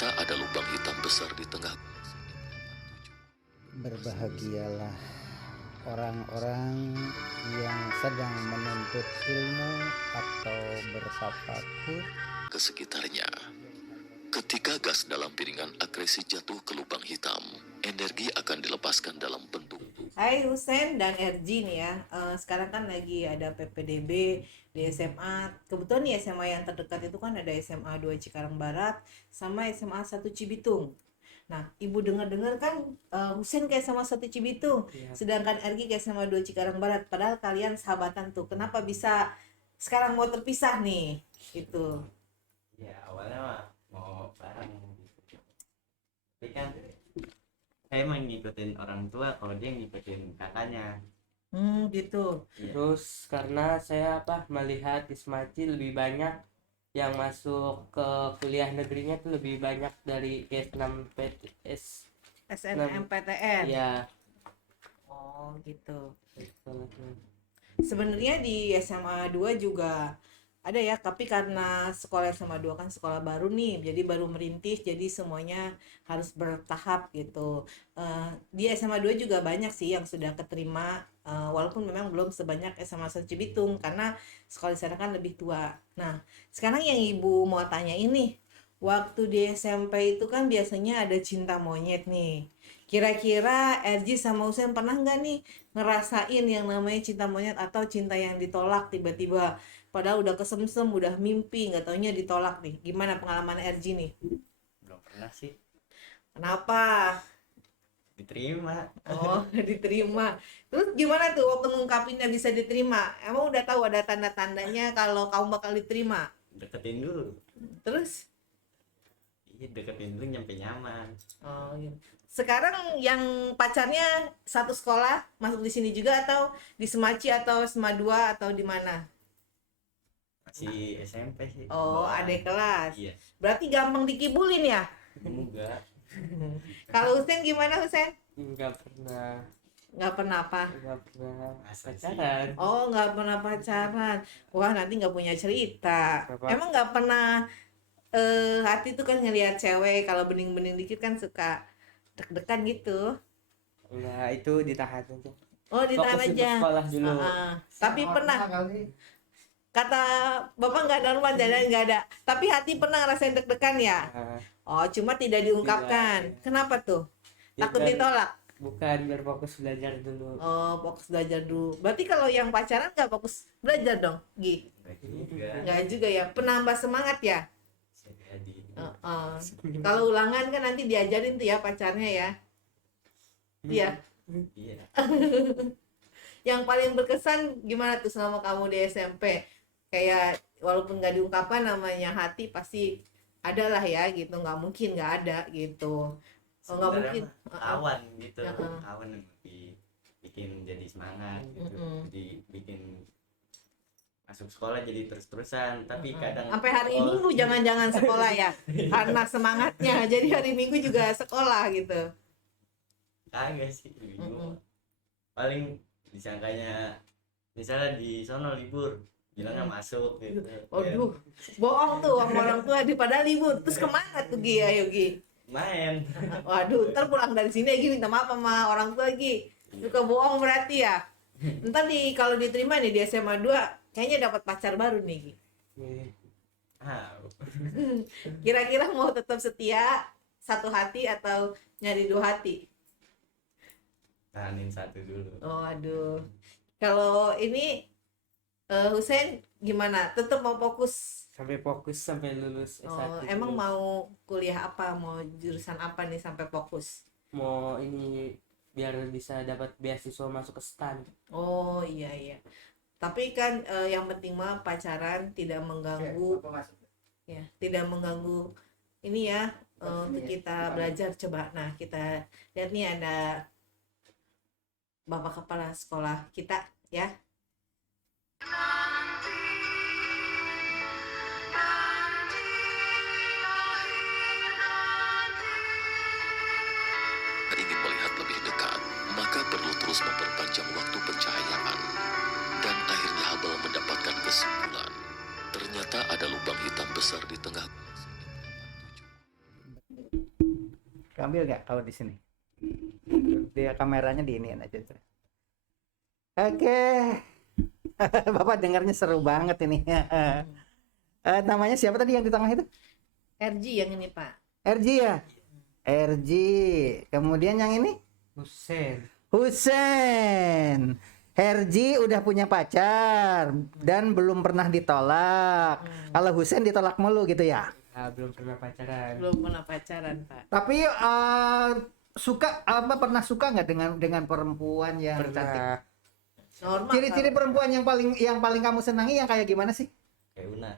Ternyata ada lubang hitam besar di tengah. Berbahagialah orang-orang yang sedang menuntut ilmu atau bertafakur Ke sekitarnya. Ketika gas dalam piringan akresi jatuh ke lubang hitam, energi akan dilepaskan dalam bentuk. Hai Husen dan RG nih ya. Sekarang kan lagi ada PPDB di SMA. Kebetulan nih SMA yang terdekat itu kan ada SMA 2 Cikarang Barat sama SMA 1 Cibitung. Nah, Ibu dengar-dengar kan Husen kayak SMA 1 Cibitung, sedangkan RG kayak SMA 2 Cikarang Barat. Padahal kalian sahabatan tuh. Kenapa bisa sekarang mau terpisah nih? Gitu. Ya awalnya mah mau bareng gitu. Tapi kan saya emang ngikutin orang tua, kalau dia ngikutin kakaknya. Gitu. Iya. Terus karena saya melihat Ismaci lebih banyak yang masuk ke kuliah negerinya tuh lebih banyak dari S6 PTS. SNMPTN. Ya, Oh, gitu. gitu. Sebenarnya di SMA 2 juga ada ya, tapi karena sekolah SMA 2 kan sekolah baru nih, jadi baru merintis, jadi semuanya harus bertahap gitu. Di SMA 2 juga banyak sih yang sudah keterima, walaupun memang belum sebanyak SMA 1 Cibitung, karena sekolah di sana kan lebih tua. Nah, sekarang yang Ibu mau tanya ini, waktu di SMP itu kan biasanya ada cinta monyet nih. Kira-kira RG sama Usen pernah nggak nih ngerasain yang namanya cinta monyet atau cinta yang ditolak tiba-tiba? Padahal udah kesemsem, udah mimpi, nggak taunya ditolak nih. Gimana pengalaman RG nih? Belum pernah sih Kenapa? diterima. Oh, diterima. Terus gimana tuh waktu ngungkapinnya bisa diterima? Emang udah tahu ada tanda-tandanya kalau kamu bakal diterima? Deketin dulu. Terus? Iya, deketin dulu nyampe nyaman. Oh, gitu. Sekarang yang pacarnya satu sekolah, masuk di sini juga atau di Semaci atau SMA 2 atau di mana? Masih SMP sih. Oh, Bawaan. adik kelas. Iya. Berarti gampang dikibulin ya? Enggak. Kalau Husen gimana Husen? Nggak pernah Nggak pernah apa? Masa sih? pacaran. Oh, nggak pernah pacaran. Wah, nanti nggak punya cerita. Apa? Emang nggak pernah hati tuh kan ngelihat cewek kalau bening-bening dikit kan suka deg-degan gitu. Nah, itu ditahan aja. Oh, ditahan Fokus untuk aja. sekolah dulu. Tapi pernah kata Bapak nggak ada rumah jalan nggak ada. Tapi hati pernah ngerasain deg-degan ya? Nah, Oh, cuma tidak diungkapkan. Tidak, iya. Kenapa tuh? ya Takut biar- ditolak. Bukan, biar fokus belajar dulu. Oh, fokus belajar dulu. Berarti kalau yang pacaran nggak fokus belajar dong, Gi? Enggak juga. Nggak juga ya. Penambah semangat ya. Bisa jadi. Heeh. Kalau ulangan kan nanti diajarin tuh ya pacarnya ya. Iya. Iya. Yang paling berkesan gimana tuh selama kamu di SMP? Kayak walaupun nggak diungkapkan namanya hati pasti ada lah ya gitu. Nggak mungkin nggak ada gitu. Oh, nggak Sebenarnya mungkin. mah kawan gitu. Heeh. Kawan yang bikin jadi semangat gitu. Jadi bikin masuk sekolah jadi terus-terusan, tapi kadang Sampai hari Minggu jangan-jangan sekolah ya. Karena semangatnya. Jadi hari Minggu juga sekolah gitu. kagak sih bingung. Paling disangkanya misalnya di sono libur bilangnya masuk gitu. Waduh, bohong tuh sama orang tua daripada libur. Terus kemana tuh Gi? Ayo Gi. Main. Waduh, ntar pulang dari sini Gi minta maaf sama orang tua Gi. Suka bohong berarti ya. Ntar kalau diterima nih di SMA 2 kayaknya dapat pacar baru nih Gi. Ah, Kira-kira mau tetap setia satu hati atau nyari dua hati? tahanin satu dulu. Oh, aduh. Kalau ini Husein gimana? Tetap mau fokus? Sampai lulus Oh, S1 emang dulu. mau kuliah apa? Mau jurusan apa nih sampai fokus? Mau ini biar bisa dapat beasiswa masuk ke STAN. Oh, iya iya. Tapi kan yang penting mah pacaran tidak mengganggu ya, tidak mengganggu ini ya untuk kita belajar coba. Nah, kita lihat nih ada Bapak Kepala Sekolah kita ya. Ingin melihat lebih dekat, maka perlu terus memperpanjang waktu pencahayaan. Dan akhirnya Hubble mendapatkan kesimpulan. Ternyata ada lubang hitam besar di tengah. ambil nggak kalau di sini? Dia kameranya diiniin aja. Oke. Bapak dengarnya seru banget ini. Namanya siapa tadi yang di tengah itu? RG yang ini Pak. RG ya? RG. Kemudian yang ini? Husen. Herji udah punya pacar dan belum pernah ditolak. Kalau Husen ditolak mulu gitu ya? Belum pernah pacaran. Belum pernah pacaran Pak. Tapi pernah suka nggak dengan perempuan yang cantik? Pernah. Normal. Ciri-ciri perempuan yang paling kamu senangi yang kayak gimana sih? Kayak Una.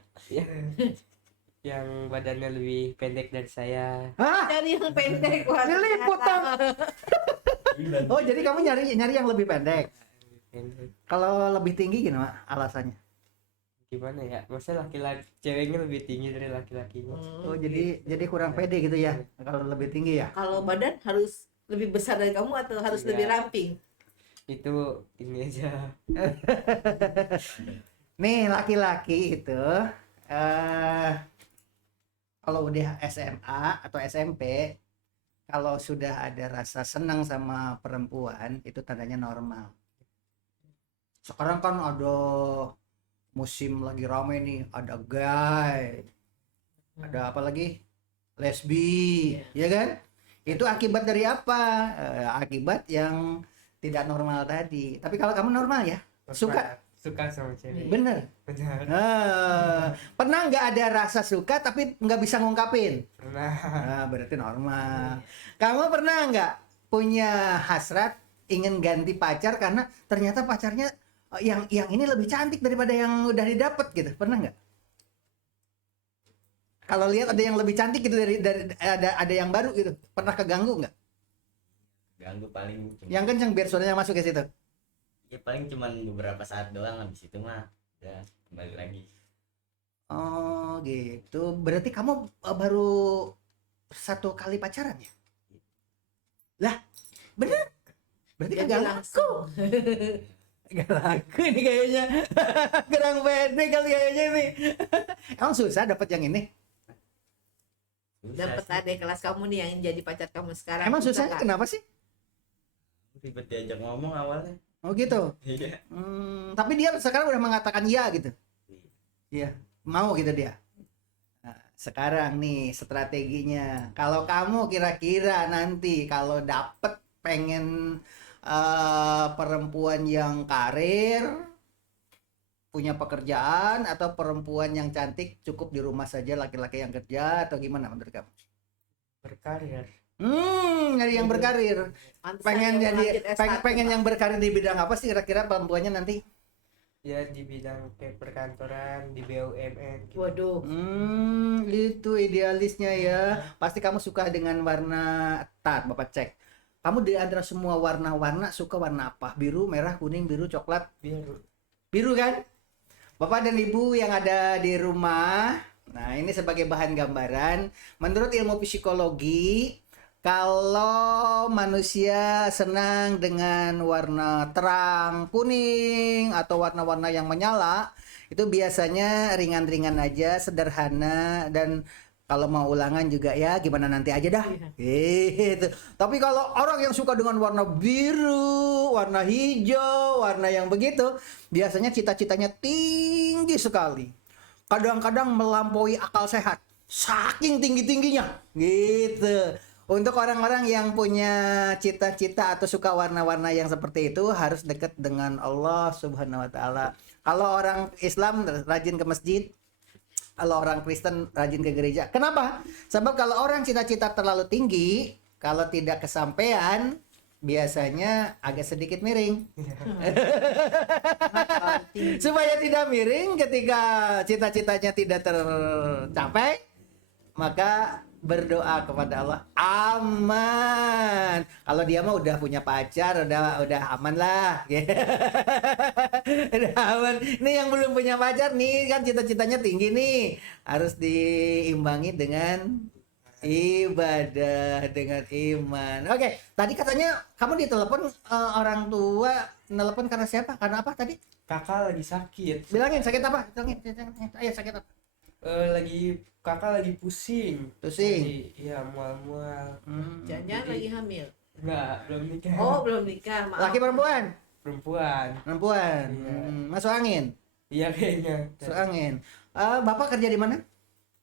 Yang badannya lebih pendek dari saya. Hah? Cari yang pendek. Wah, Diliput ternyata. Oh, jadi kamu nyari yang lebih pendek. Pendek. Kalau lebih tinggi gimana alasannya? Gimana ya? Masa laki-laki ceweknya lebih tinggi dari laki-lakinya? Oh, jadi kurang pede gitu ya kalau lebih tinggi ya? Kalau badan harus lebih besar dari kamu atau harus Iya. lebih ramping? Itu ini aja. Nih laki-laki itu kalau udah SMA atau SMP, kalau sudah ada rasa senang sama perempuan itu tandanya normal. Sekarang kan ada musim lagi rame nih, ada gay, ada apa lagi, lesbi, ya kan? Itu akibat dari apa? Akibat yang tidak normal tadi. Tapi kalau kamu normal ya, suka, sama cewek. bener. Benar. Pernah nggak ada rasa suka tapi nggak bisa ngungkapin? Pernah. Nah, berarti normal. Kamu pernah nggak punya hasrat ingin ganti pacar karena ternyata pacarnya yang ini lebih cantik daripada yang udah didapat gitu? Pernah nggak? Kalau lihat ada yang lebih cantik gitu dari ada yang baru gitu, pernah keganggu nggak? Ganggu paling cuma, Yang kenceng biar suaranya masuk ke situ. ya paling cuman beberapa saat doang, habis itu mah udah kembali lagi. Oh gitu. Berarti kamu baru 1 kali pacaran ya? Lah, bener? Berarti Jadi kagak laku. langsung. Gak laku ini kayaknya. Kurang pede kali kayaknya ini. Emang susah dapat yang ini? Susah Dapat sih. adik kelas kamu nih yang jadi pacar kamu sekarang. Emang Susah, susahnya Kak? kenapa sih? Ribet diajak ngomong awalnya. Oh gitu. Iya. Tapi dia sekarang udah mengatakan iya gitu. Iya, mau gitu dia. Nah, sekarang nih strateginya. Kalau kamu kira-kira nanti kalau dapet pengen perempuan yang karir, punya pekerjaan, atau perempuan yang cantik cukup di rumah saja laki-laki yang kerja, atau gimana menurut kamu? Berkarir. Nyari yang berkarir. Pantesan Pengen yang jadi lanjut S1, pengen Pak. yang berkarir di bidang apa sih kira-kira perempuannya nanti? Ya di bidang kayak perkantoran, di BUMN gitu. Waduh. Itu idealisnya ya. Pasti kamu suka dengan warna tat, Bapak cek. Kamu di antara semua warna-warna suka warna apa? Biru, merah, kuning, biru, coklat. Biru. Biru kan? Bapak dan Ibu yang ada di rumah. Nah, ini sebagai bahan gambaran. Menurut ilmu psikologi, kalau manusia senang dengan warna terang, kuning, atau warna-warna yang menyala, itu biasanya ringan-ringan aja, sederhana, dan kalau mau ulangan juga ya gimana nanti aja dah. Gitu. Tapi kalau orang yang suka dengan warna biru, warna hijau, warna yang begitu, biasanya cita-citanya tinggi sekali. Kadang-kadang melampaui akal sehat. Saking tinggi-tingginya. Gitu. Untuk orang-orang yang punya cita-cita atau suka warna-warna yang seperti itu harus dekat dengan Allah Subhanahu wa taala. Kalau orang Islam rajin ke masjid, kalau orang Kristen rajin ke gereja. Kenapa? Sebab kalau orang cita-cita terlalu tinggi, kalau tidak kesampaian, biasanya agak sedikit miring. Supaya tidak miring ketika cita-citanya tidak tercapai, maka berdoa kepada Allah, aman. Kalau dia mah udah punya pacar, udah aman lah. Udah aman. Nih yang belum punya pacar nih kan cita-citanya tinggi nih, harus diimbangi dengan ibadah, dengan iman. Oke, tadi katanya kamu ditelepon orang tua, nelepon karena siapa? Karena apa tadi? Kakak lagi sakit. Bilangin sakit apa? Bilangin. Ayo sakit apa? Lagi kakak lagi pusing. Pusing. Iya, mual-mual. Jangan lagi hamil. Enggak, belum nikah. Oh, belum nikah. Maaf. Laki perempuan? Perempuan. Perempuan. Iya. Masuk angin. Iya kayaknya. Masuk angin. Bapak kerja di mana?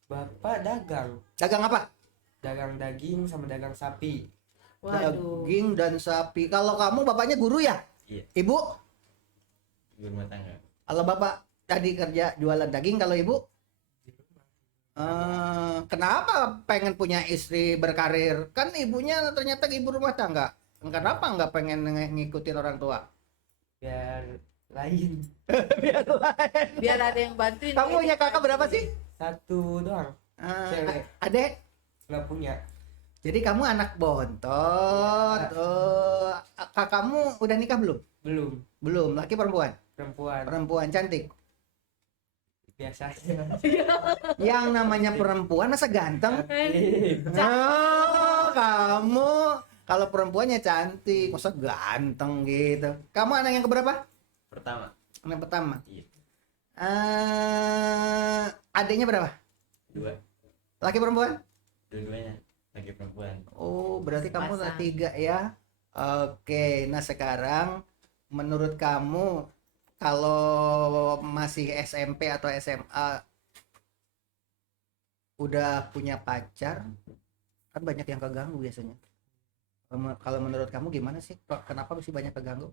Bapak dagang. Dagang apa? Dagang daging sama dagang sapi. Waduh. Daging dan sapi. Kalau kamu bapaknya guru ya? Iya. Ibu? Ibu rumah tangga. Kalau bapak tadi kerja jualan daging, kalau ibu? Kenapa pengen punya istri berkarir? Kan ibunya ternyata ibu rumah tangga. Kenapa nggak pengen ngikutin orang tua? Biar lain. Biar lain. Biar ada yang bantuin. Kamu punya kakak berapa sih? Satu doang. Cewek. Adek? Nggak punya. Jadi kamu anak bontot. Kakakmu udah nikah belum? Belum. Belum. Laki perempuan? Perempuan. Perempuan cantik. Biasa aja. Yang namanya perempuan masa ganteng? Kamu kalau perempuannya cantik, masa ganteng gitu. Kamu anak yang keberapa? Pertama. Anak pertama. Iya. Adiknya berapa? 2. Laki perempuan? Dua-duanya lagi perempuan. Oh, berarti kamu Sepasang. 3 ya. Oke, nah sekarang menurut kamu kalau masih SMP atau SMA udah punya pacar, kan banyak yang keganggu biasanya. Kalau menurut kamu gimana sih? Kenapa mesti banyak keganggu?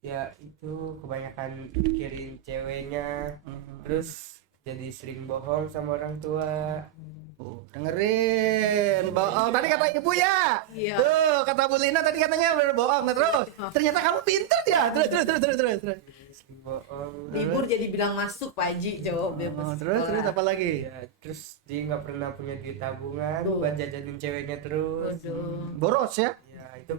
Ya itu kebanyakan mikirin ceweknya. Terus jadi sering bohong sama orang tua. Dengerin, bohong. Tadi kata ibu ya. Iya. Tuh, kata Bu Lina tadi katanya bohong. Nah, terus ternyata kamu pintar ya. Terus. Sering bohong. Libur jadi bilang masuk Pak Haji jawabnya pas Terus sekolah. apa lagi? Ya, terus dia nggak pernah punya duit tabungan Tuh. buat jajanin ceweknya terus. Waduh. Boros ya? Ya itu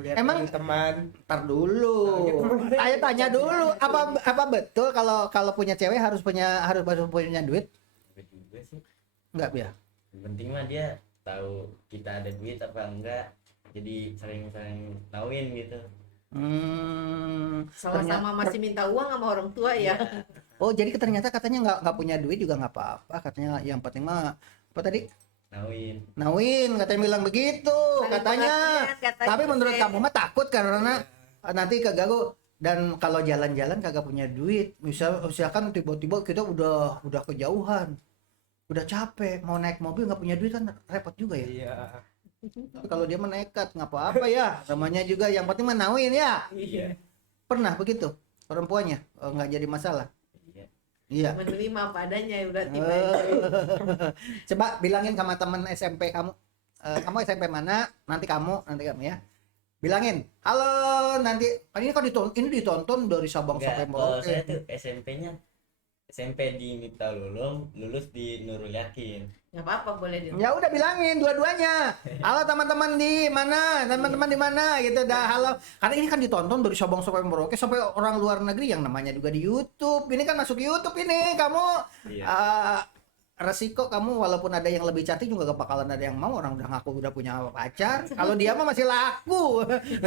lihat Emang- teman. Ntar dulu. Saya tanya dulu, apa betul kalau punya cewek harus punya duit? Gue juga sih. Enggak ya? Yang penting mah dia tahu kita ada duit apa enggak. Jadi sering-sering tauin gitu. Sama-sama masih minta uang sama orang tua ya. Oh, jadi ternyata katanya nggak punya duit juga nggak apa-apa. Katanya yang penting mah apa tadi? Tauin. Nawin katanya bilang begitu Saling katanya. pengertian, katanya. Tapi menurut kamu mah takut karena nanti keganggu. Dan kalau jalan-jalan kagak punya duit, misalkan tiba-tiba kita udah kejauhan, udah capek, mau naik mobil nggak punya duit kan repot juga ya. Iya. Tapi kalau dia menekat nggak apa-apa ya, namanya juga yang penting menawin ya. Iya. Pernah begitu perempuannya nggak jadi masalah. Iya. Iya. Menerima apa adanya ya berarti. Coba bilangin sama temen SMP kamu, kamu SMP mana? Nanti kamu ya. Bilangin, halo nanti. Ini kan ditonton dari Sabang sampai Enggak, kalau saya Merauke. tuh SMP-nya SMP di Miftahul Ulum, lulus di Nurul Yakin. Nggak apa-apa boleh di. Ya udah bilangin dua-duanya. Halo teman-teman di mana? Teman-teman di mana gitu dah. Halo. Karena ini kan ditonton dari Sabang sampai Merauke sampai orang luar negeri yang namanya juga di YouTube. Ini kan masuk YouTube ini. Kamu Iya. resiko kamu walaupun ada yang lebih cantik juga gak bakalan ada yang mau, orang udah ngaku udah punya pacar. Kalau dia mah masih laku.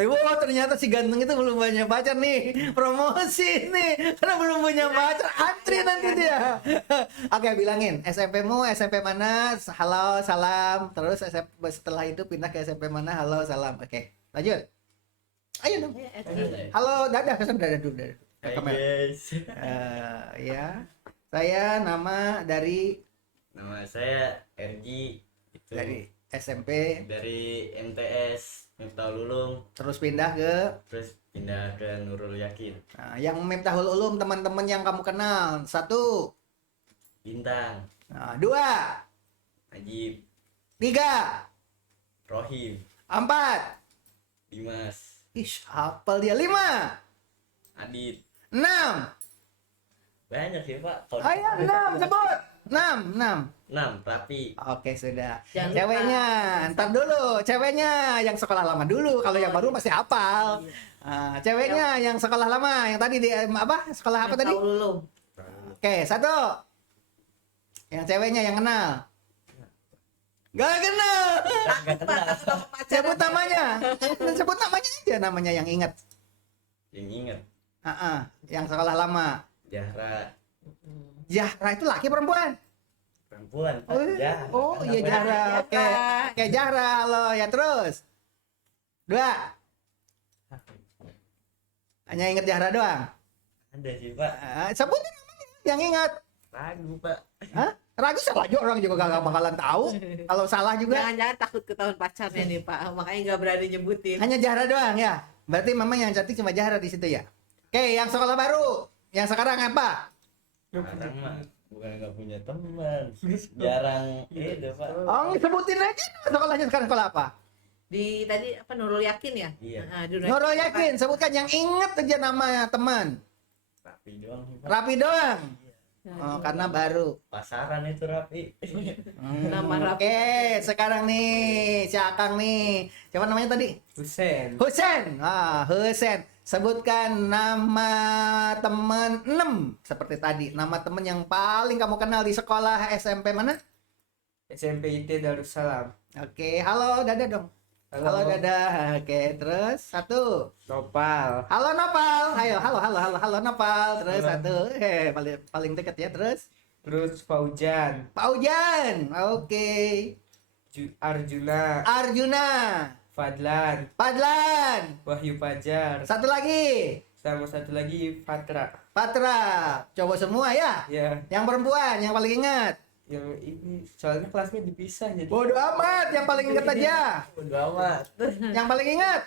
Wah, ternyata si ganteng itu belum punya pacar nih. Promosi nih. Karena belum punya pacar, antri nanti dia. Oke, bilangin SMP-mu SMP mana? Halo, salam. Terus setelah itu pindah ke SMP mana? Halo, salam. Oke, lanjut. Ayo dong. Halo, dadah, dadah dulu. Dadah. Ke Hai kamera. guys. Ya. Saya nama dari Nama saya RG itu dari SMP dari MTS Miftahul Ulum, terus pindah ke terus pindah ke Nurul Yakin. yang Miftahul Ulum, teman-teman yang kamu kenal. 1, Bintang, 2, Najib, 3, Rohim, 4. Dimas, Ih, hafal dia. 5, Adit. 6. Banyak sih Pak. Kalau Ayo 6 sebut. 6. 6 tapi Oke, sudah. Jangan lupa. Ceweknya, ntar dulu. Ceweknya yang sekolah lama dulu. Kalau yang baru pasti hafal. Ceweknya yang sekolah lama, yang tadi di apa? Sekolah apa tadi? Lulum. Oke, 1. Yang ceweknya yang kenal. Gak kenal. nggak kenal. Sebut namanya. Sebut namanya aja, namanya yang ingat. Yang inget Yang sekolah lama. Zahra, Zahra itu laki perempuan? Perempuan. Pak. Oh, Zahra. oh iya Zahra. Oke. Oke Zahra lo ya terus. 2. Hanya inget Zahra doang. Ada sih Pak. Sebutin namanya yang ingat. Ragu Pak. Hah? Ragu salah juga, orang juga gak bakalan tahu. Kalau salah juga Jangan-jangan takut ketahuan pacarnya nih Pak, makanya nggak berani nyebutin. hanya Zahra doang ya. Berarti memang yang cantik cuma Zahra di situ ya. Oke, yang sekolah baru, yang sekarang apa? Sekarang mah bukan nggak punya teman. Jarang itu Pak. Oh, sebutin aja sekolahnya sekarang sekolah apa? Di tadi apa Nurul Yakin ya? Iya. Di Nurul Nurul Yakin, sebutkan yang inget aja nama teman. Rapi doang sih Pak. Rapi doang. Yakin. Oh, karena baru. Pasaran itu Rapi. Nama Rapi. Oke, sekarang nih si Akang nih. Siapa namanya tadi? Husen. Husen. Husen. Sebutkan nama teman 6 seperti tadi. Nama teman yang paling kamu kenal di sekolah SMP mana? SMP IT Darussalam. Oke, halo Dada dong. Halo Dada. Oke, terus 1. Nopal. Halo Nopal. Ayo, halo Nopal. Terus 1. Paling dekat ya, terus. Terus Faujan. Pak Ujan. Oke. Arjuna. Arjuna. Fadlan. Padlan. Wahyu Fajar. Satu lagi. Sama satu lagi Patra. Patra. Coba semua ya. Ya, Yang perempuan yang paling ingat. yang ini soalnya kelasnya dipisah jadi. Bodoh amat, yang paling ingat aja. Udah amat. Yang paling ingat.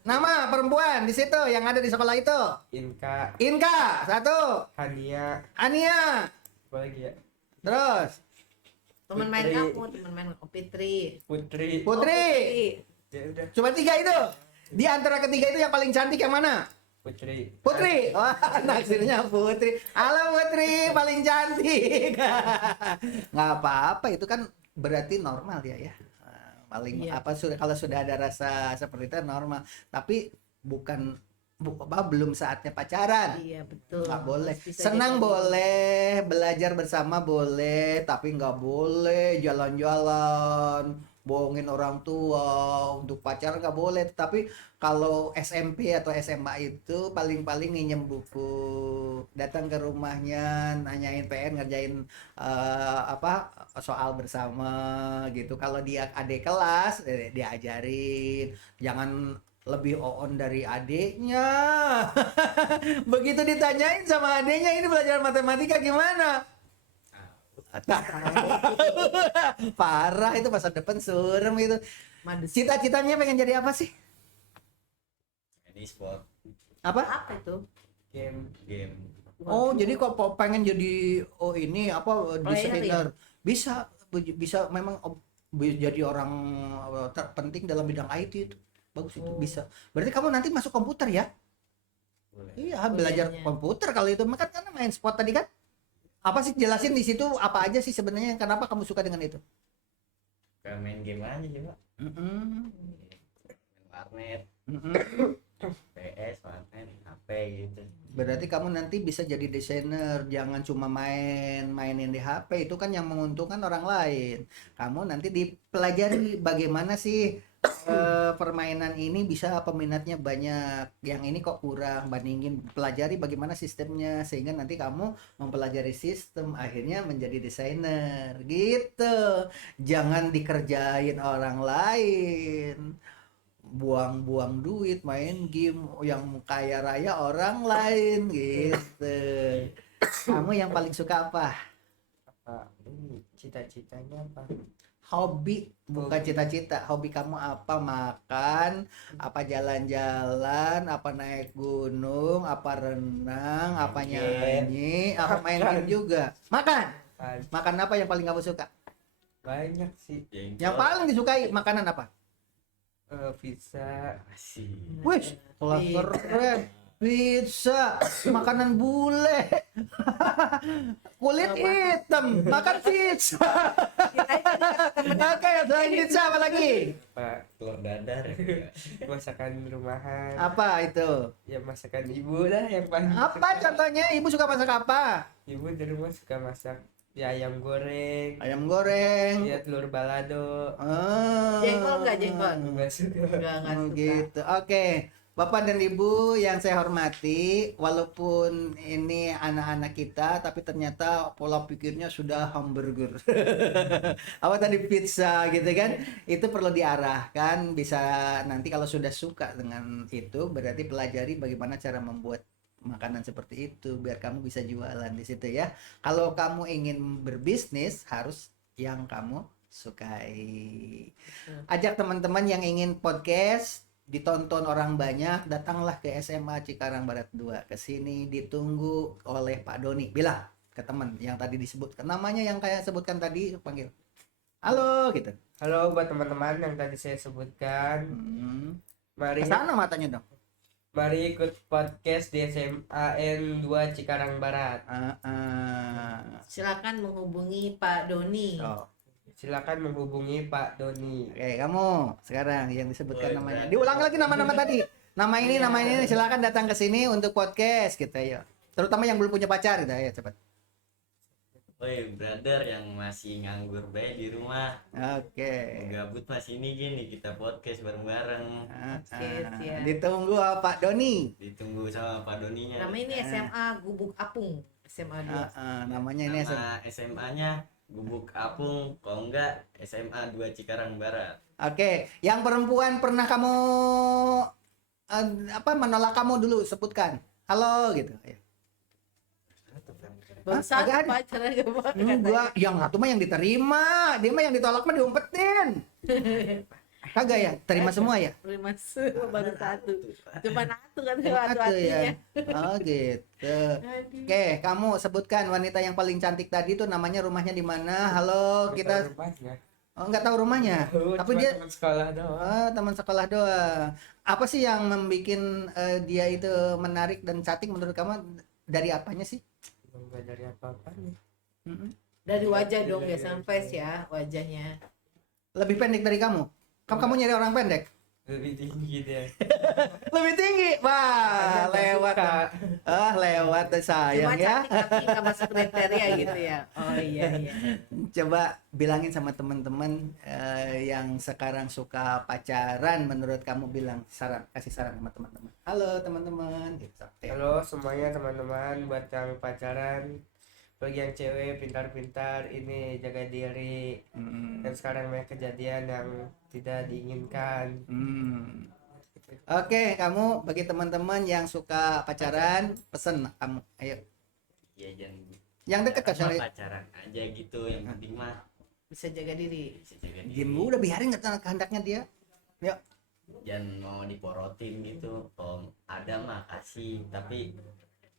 Nama perempuan di situ yang ada di sekolah itu. Inka, Inka, 1. Hania, Ania. apa lagi ya? Terus Teman main Putri. kamu, teman main Fitri. Putri. Putri. Ya udah, Cuma 3 itu. Di antara ketiga itu yang paling cantik yang mana? Putri. Putri. Wah, naksirnya Putri. Halo Putri, paling cantik. Nggak apa-apa, itu kan berarti normal ya. Paling Iya. kalau sudah ada rasa seperti itu normal. Tapi belum saatnya pacaran. Iya betul. Nggak boleh. Bisa Senang jadi. boleh, belajar bersama boleh, tapi nggak boleh jalan-jalan, bohongin orang tua untuk pacaran nggak boleh. Tapi kalau SMP atau SMA itu paling-paling minjem buku, datang ke rumahnya, nanyain PN, ngerjain soal bersama gitu. Kalau dia adik kelas, diajarin, jangan lebih on dari adiknya. Begitu ditanyain sama adiknya, ini belajar matematika gimana? Parah, itu masa depan suram itu. Mades. Cita-citanya pengen jadi apa sih? Ini sport Apa? Apa itu? Game. game. Oh, jadi kok pengen jadi ini Player desainer. Bisa memang jadi orang terpenting dalam bidang IT itu. Bagus itu, Oh. bisa. Berarti kamu nanti masuk komputer ya? Boleh. Iya, belajar Kuliahnya. komputer kalau itu. Kan karena main sport tadi kan? Apa sih, jelasin di situ apa aja sih sebenarnya, kenapa kamu suka dengan itu? Kayak main game aja sih Pak. Mm-mm. Main warnet, Mm-mm. PS, warnet, HP gitu. Berarti kamu nanti bisa jadi desainer, jangan cuma mainin di HP, itu kan yang menguntungkan orang lain. Kamu nanti dipelajari bagaimana sih permainan ini bisa peminatnya banyak, yang ini kok kurang, bandingin, pelajari bagaimana sistemnya sehingga nanti kamu mempelajari sistem akhirnya menjadi desainer gitu. Jangan dikerjain orang lain, buang-buang duit main game yang kaya raya orang lain gitu. Kamu yang paling suka apa? Apa ini cita-citanya apa? Hobi, bukan Hobi. cita-cita. Hobi kamu apa? Makan, apa jalan-jalan, apa naik gunung, apa renang, apa Main nyanyi, apa main game juga. Makan. Makan apa yang paling kamu suka? Banyak sih. Yang paling disukai makanan apa? Pizza. Masih. Wih, kelas Pizza. keren. Pizza, makanan bule. Kulit hitam, makan pizza. Oke, selain pizza apa lagi? Pak, Telur dadar ya. masakan rumahan. Apa itu? Ya masakan ibu lah yang paling Apa suka. contohnya? Ibu suka masak apa? Ibu di rumah suka masak ya ayam goreng, Ayam goreng. ya telur balado. Oh. Jengkol nggak jengkol? Enggak suka. Nggak Oh, suka. gitu. Oke. Bapak dan Ibu yang saya hormati, walaupun ini anak-anak kita, tapi ternyata pola pikirnya sudah hamburger. Apa tadi pizza gitu kan? Itu perlu diarahkan, bisa nanti kalau sudah suka dengan itu, berarti pelajari bagaimana cara membuat makanan seperti itu, biar kamu bisa jualan di situ ya. Kalau kamu ingin berbisnis, harus yang kamu sukai. Ajak teman-teman yang ingin podcast ditonton orang banyak, datanglah ke SMA Cikarang Barat 2. Ke sini ditunggu oleh Pak Doni. Bilang ke teman yang tadi disebutkan namanya, yang kayak sebutkan tadi, panggil. Halo gitu. Halo buat teman-teman yang tadi saya sebutkan. Mari Kesana matanya dong. mari ikut podcast di SMA N2 Cikarang Barat. Silakan menghubungi Pak Doni. Oh. Silakan menghubungi Pak Doni. Oke, kamu sekarang yang disebutkan Oh, namanya. iya. Diulang lagi nama-nama tadi. Nama ini, silakan datang ke sini untuk podcast gitu ya. Terutama yang belum punya pacar gitu ya, cepat. Woi brother yang masih nganggur baik di rumah, Oke. gabut pas ini gini kita podcast bareng-bareng. Siap. Ditunggu Pak Doni. Ditunggu sama Pak Doninya. Namanya ini SMA Gubuk Apung, SMA 2. Namanya ini Nama SMA-nya Gubuk Apung, kalau enggak SMA 2 Cikarang Barat. Oke, yang perempuan pernah kamu menolak kamu dulu, sebutkan. Halo gitu. Ayo. Bangsat Agak ada. pacaran gak apa Enggak, yang satu mah yang diterima, dia mah yang ditolak mah diumpetin. Kagak ya? Terima semua ya? Terima baru satu. Cuma satu kan Satu hati-hatinya. ya. Oh gitu. Aduh. Oke, kamu sebutkan wanita yang paling cantik tadi tuh namanya, rumahnya di mana? Halo, kita nggak tahu rumahnya. Tapi dia teman sekolah doang. teman sekolah doang. Apa sih yang membuat dia itu menarik dan cantik menurut kamu? Dari apanya sih? Enggak dari apa-apa nih. Dari wajah dong ya, sampai ya wajahnya. Lebih pendek dari kamu? Kamu nyari orang pendek? Lebih tinggi dia. Lebih tinggi? Wah, lewat. Lewat sayang Cuma ya. cantik tapi nggak masuk kriteria gitu ya. Oh iya. Coba bilangin sama teman-teman yang sekarang suka pacaran, menurut kamu bilang kasih saran sama teman-teman. Halo teman-teman. Halo semuanya teman-teman, buat yang pacaran, bagi yang cewek pintar-pintar ini jaga diri. Dan sekarang banyak kejadian yang tidak diinginkan. Oke, kamu bagi teman-teman yang suka pacaran, pesen kamu. Ayo. Ya jangan Yang dekat kan sama sorry. pacaran aja gitu, yang penting mah Bisa jaga diri. bisa jaga diri. Diem udah biarin nggak kehendaknya dia. Yuk. Jangan mau diporotin gitu. Kalau ada mah kasih, tapi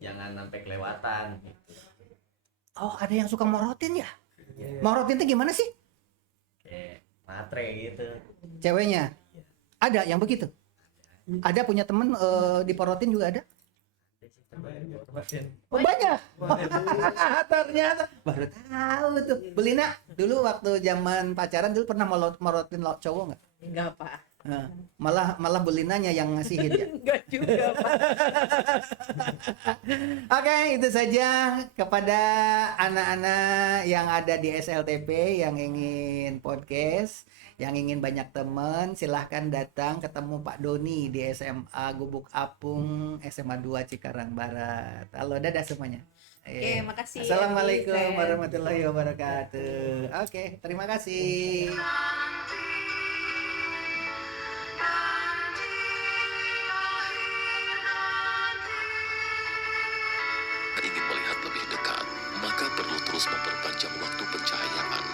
jangan sampai kelewatan gitu. Oh, ada yang suka morotin ya? Iya. Morotin itu gimana sih? Kayak matre gitu. Ceweknya? Ada yang begitu? Ada punya temen diporotin juga ada? Oh, banyak. Ternyata baru tahu tuh. Belina dulu waktu zaman pacaran dulu pernah morotin cowok nggak? Enggak, Pak. Malah Belinanya yang ngasihin ya. Enggak juga, Pak. Oke, itu saja kepada anak-anak yang ada di SLTP yang ingin podcast, yang ingin banyak teman, silahkan datang ketemu Pak Doni di SMA Gubuk Apung, SMA 2 Cikarang Barat. Halo, dadah semuanya. Oke, makasih. Assalamualaikum Sen. warahmatullahi wabarakatuh. Oke, terima kasih. Ingin melihat lebih dekat, maka perlu terus memperpanjang waktu pencahayaan.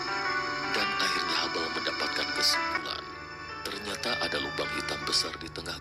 Dan akhirnya Hubble mendapatkan kesimpulan. Ternyata ada lubang hitam besar di tengah